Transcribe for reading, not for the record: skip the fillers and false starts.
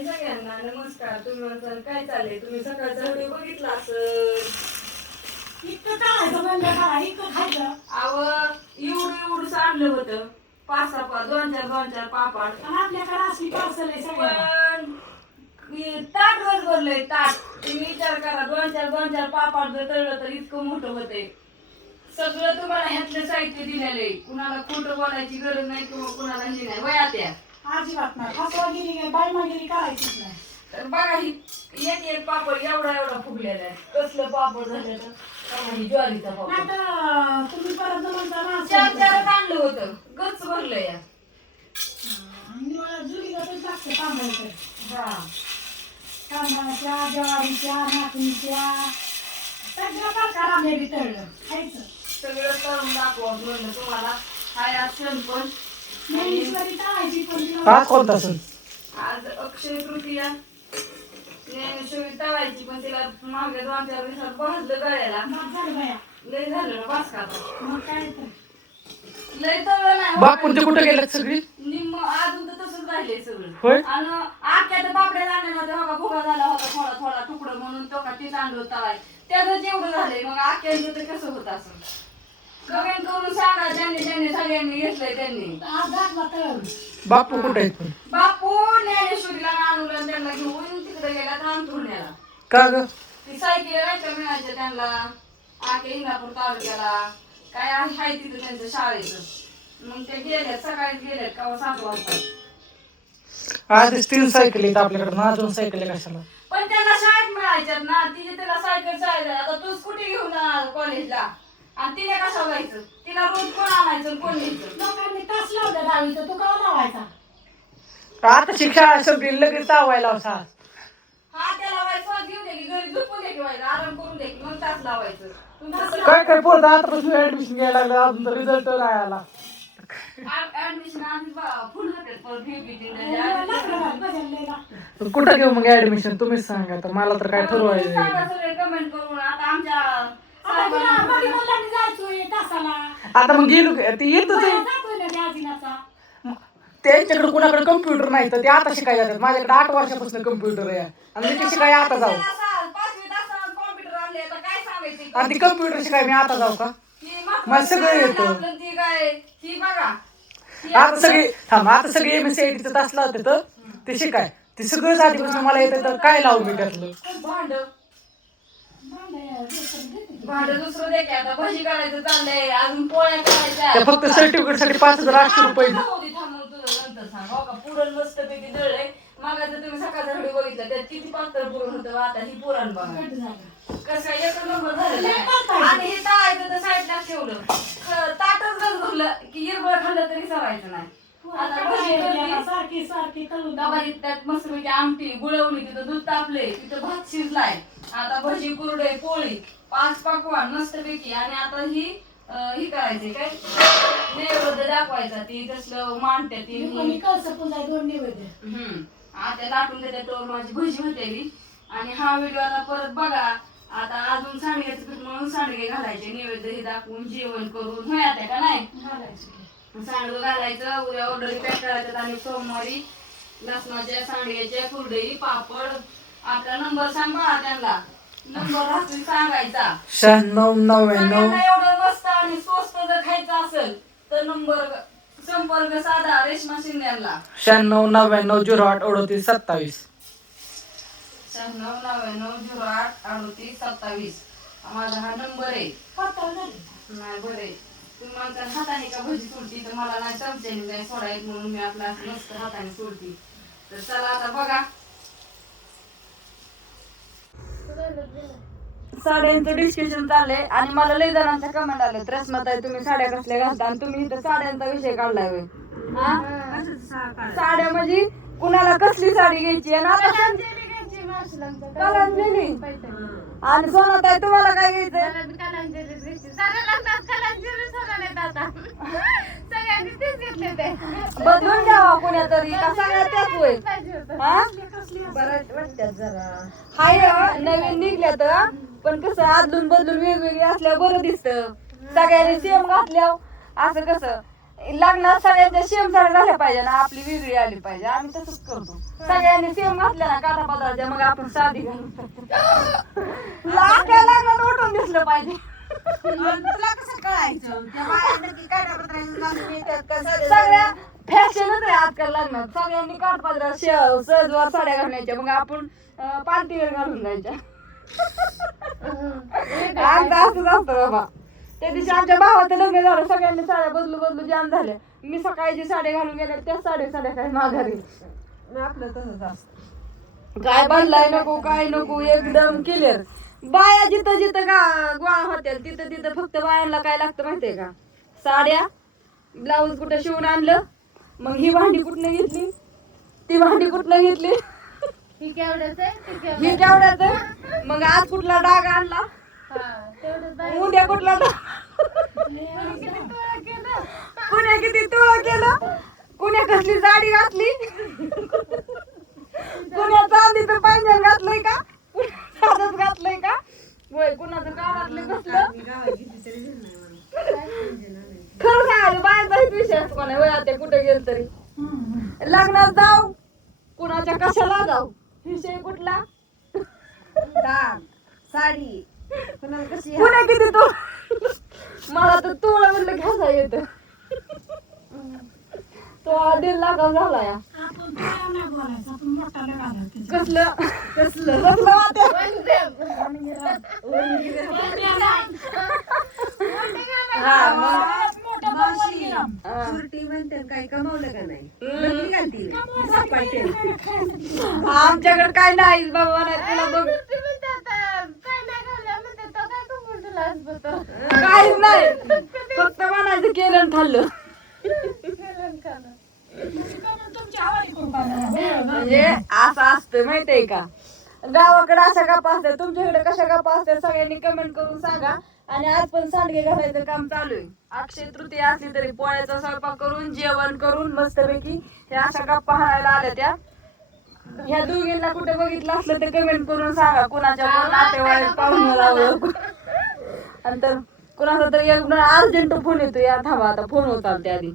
हाय सगळ्यांना नमस्कार. तुम्ही म्हणताल काय चाललंय? तुम्ही सकाळचा व्हिडिओ बघितला असेल. इतकं टाळायचं बंद करा, इतकं खायचं. अव एवढं आणलं होतं. 5-6 2-4 पापड. आणि आपल्याकडे असली पार्सल आहे सगळ्या. पण ताट रोज भरलंय ताट. तुम्ही विचार करा 2-4 पापड जर तळलं तर इतकं मोठं होतंय. सगळं तुम्हाला ह्यातलं साहित्य दिलेलं आहे. कुणाला खोटं बोलायची गरज नाही किंवा कुणाला हे नाही वया त्या. अजिबात नाही. फसवागिरी बायमागिरी करायचीच नाही. तर बघा ही एक पापड एवढा फुगलेला आहे. कसलं पापड झालं तर ज्वारीचा पापड. नाहीतर तुम्ही परत म्हणता ना 4 आणलं होतं. गच्च भरलं या. जुलीला पण टाकते तांदळाचं. हा तांदळाच्या, ज्वारीच्या, नाचणीच्या सगळं प्रकार आम्ही बी तळलं खायचं. सगळं तळून दाखवा म्हणलं तुम्हाला. हाय आज सण पण. ज्ञानेश्वरी तळायची पण तिला आज कोणता सण? आज अक्षय तृतीया. ज्ञानेश्वरी तळायची पण तिला मागे 2-4 दिवसात भाजलं गळ्याला. माफ झालं बाया. लय झालं ना बास का आता. मग काय तर. लय तळलं नाही. बापून ते कुठे गेलेत सगळी? निम्म अजून तर तसंच राहिलंय सगळं. होय? आणि आख्या तर पापड्या जाण्यामध्ये बघा भुगा झाला होता थोडा तुकडं म्हणून तो का ते तांदूळ तळाय त्याचं जेवढं झालंय मग आख्याचं तर कसं होत असं. कमेंट करून सांगा ज्यांनी सगळ्यांनी घेतलंय त्यांनी. आज घातला तळून. बापू कुठे आहेत पण? बापू ज्ञानेश्वरीला आणून त्यांना घेऊन तिकडे गेला रामधुण्याला. का ग? ती सायकल नाही मिळायच्या त्यांना आखे इंदापूर तालुक्याला काय आहे तिथं त्यांचं शाळेचं. मग ते गेल्यात सकाळी गेल्यात का 7 वाजता. आज 3 सायकल आहेत आपल्याकडे ना, 2 सायकल आहे कशाला? पण त्यांना शाळेत मिळायच्यात ना. तिने त्याला सायकल शाळेत आता तू स्कूटी घेऊन जाणार कॉलेजला आणि तिने कसं जायचं? तिला रोज कोण आणायचं कोण घ्यायचं? लोकांनी तास लावलं डाळीचं, तू का लावायचा? आता शिक्षा संपली लगेच लावायला असा. हा त्याला लावायचं घेऊन दे की घरी झोपून दे की व्हायचं आराम करून दे की मग तास लावायचं. तुम्ही काय पोरं आतापासून ऍडमिशन घ्यायला लागलं, अजून तर रिझल्ट नाही आला. ऍडमिशन आधी फुल होते परत कुठं घेऊ मग ऍडमिशन तुम्हीच सांगा. तर मला तर काय ठरवायचं. सगळे कमेंट करून आता आमच्या आता तिला मधी मुलांनी जायचोय तासाला. आता मग गेलो ते येतच आहे. जातोय ना त्या आजीनाचा. त्यांच्याकडे कुणाकडे कम्प्युटर नाही तर ते आता शिकायला जातात. माझ्याकडे 8 वर्षापासून कम्प्युटर आहे आणि मी ते शिकाय आता जाऊ. 5वी तासाला कॉम्प्युटर आणले आता काय सांगायचं. आणि ते कम्प्युटर शिकाय मी आता जाऊ का? मला सगळं येतं. ती काय ती बघा आता सगळे थांब, आता सगळे MSCIT तास लावते तर ते शिकाय ते सगळं आधीपासून मला येतं तर काय लावू मी त्यातलं. भांड दुसरं दे की आता भजी करायचं चाललंय अजून पोळ्या करायच्या. ते फक्त सर्टिफिकेट साठी 5,800 रुपये. नंतर सांग हो का पुरण मस्त पैकी दळलंय. मागायचं तुम्ही सकाळचा व्हिडिओ बघितला त्यात किती पातळ पुरण होतं. आता ही पुरण बघा कसं एक नंबर झालेलं आहे. आणि हे तळायचं तर साईडला ठेवलं ताटच गज भरलं की हिरवळ खाल्लं तरी सरायचं नाही. आता भजी करते. सारखी सारखी तळून गवारी त्यात मस्तपैकी आमटी गुळवणी तिथं दूध तापले तिथं भात शिजलाय. आता भजी कुरडे पोळी 5 पकवान मस्तपैकी. आणि आता ही करायची काय नैवेद्य दाखवायचा. ती तसलं मांडते ती कसं पुन्हा 2 नैवेद्य. आता लाटून देते तर माझी भजी होते. आणि हा व्हिडिओ आता परत बघा. आता अजून सांडग्याचं पीठ म्हणून सांडगे घालायचे नैवेद्य हे दाखवून जेवण करून होय आता का नाही सांडगं घालायचं. उद्या ऑर्डर पॅक करायचं आणि सोमवारी लसणाच्या सांडग्याच्या कुरडई पापड. आपला नंबर सांग बघा त्यांना. नंबर रात्री सांगायचा. 9699. एवढं मस्त आणि स्वस्त जर खायचं असेल तर नंबर संपर्क साधा रेश्मा शिंद्यांना 9699083827. 9699083827 माझा हा नंबर आहे. नाही बरं आहे. तुम्ही माझ्या हाताने का भजी सोडती तर मला नाही चमच्याने काय सोडायत म्हणून मी आपला मस्त हाताने सोडती. तर चला आता बघा साड्यांचं डिस्कशन चाललंय. आणि मला लय जणांच्या कमेंट आले रश्माताई तुम्ही साड्या कसल्या घालता आणि तुम्ही इथं साड्यांचा विषय काढलाय होय. साड्या म्हणजे कुणाला कसली साडी घ्यायची आणि आता कलांजली आणि सोनाताई तुम्हाला काय घ्यायचंय? बदलून घ्यावा कोण्यातरी का सगळ्या त्याच होय. बरं वाटतात जरा हाय नवीन निघल्या तर पण कसं आदलून बदलून वेगवेगळे असल्यावर बरं दिसतं. सगळ्यांनी सेम घातल्यावर असं कसं लग्नात सगळ्यांच्या सेम साड्या झाल्या पाहिजे ना, आपली वेगळी आली पाहिजे. आम्ही तसंच करतो, सगळ्यांनी सेम घातल्या ना काठापदराच्या, मग आपण साधी घालू. लाख्या लग्नात उठून दिसलं पाहिजे. तुला कसं कळायचं त्या बाया नक्की काठापदराच्या घालून येतात का साध्या सगळ्या फॅशनच आहे आजकाल लग्नात, सगळ्यांनी काठपदरा सहजवार साड्या घालण्याच्या, मग आपण पार्टीवर घालून जायच्या. आमचं असंच असतं बाबा. त्या दिवशी आमच्या भावाचं लग्न झालं, सगळ्यांनी साड्या बदलू बदलू जाम झाल्या. मी सकाळी जी साड्या घालून गेल्या त्याच साड्या काय माघारी. आपलं तसंच असतं. काय बदलाय नको काय नको, एकदम क्लिअर. बाया जिथं जिथं गोळा होत्या तिथं तिथं फक्त बायांना काय लागतं माहितीये का, साड्या, ब्लाऊज कुठं शिवून आणलं, मग ही भांडी कुठनं घेतली, ती भांडी कुठनं घेतली, ही केवढ्याच, मग आज कुठला डाग आणला, उद्या कुठला डाग, कुण्या किती तुळ केलं, कुण्या कसली साडी घातली, कुण्या चांदीचं पैंजण घातलंय का, साधच घातलंय का, होय कुणाचं गावातलं कसलं. खरं सांगायचं बायांचाच विषय असतो का नाही, वय आता कुठे गेल तरी. लग्नात जाऊ कुणाच्या कशाला जाऊ, विषय कुठला, डाग साडी कुणाला कशी कुण्या किती तू, मला तर तुळा म्हणलं घ्यायचा येत. तो 1.5 लाख झाला या. आपण तुला नाही बोलायचं, आपण मोठाला घालायचं. कसलं कसलं कसलं वाटतं. हा मग मोठं मावशी. सुरटी म्हणतात काय कमावलं का नाही नक्की घालती नाही. सापाटे. आमच्याकडे काय नाही बाबा, नाही तुला बघ काहीच नाही, फक्त म्हणायचं केलं आणि खाल्लं. तुमच्या हवाली करून पाहिलं. म्हणजे असं असतं माहितीये का, गावाकडे अशा गप्पा असतात, तुमच्याकडे कशा गप्पा असतात सगळ्यांनी कमेंट करून सांगा. आणि आज पण सांडगे घालायचं काम चालू आहे. अक्षय तृतीया असली तरी पोळ्याचा स्वयंपाक करून जेवण करून मस्तपैकी ह्या अशा गप्पा हाणायला आल्या त्या. ह्या दोघींना कुठे बघितलं असलं तर कमेंट करून सांगा, कुणाच्या नातेवाईक पाहुणे लावलं आणि तर कुणाचा तरी एक अर्जंट फोन येतो, या थांबा आता फोन होता त्या आधी.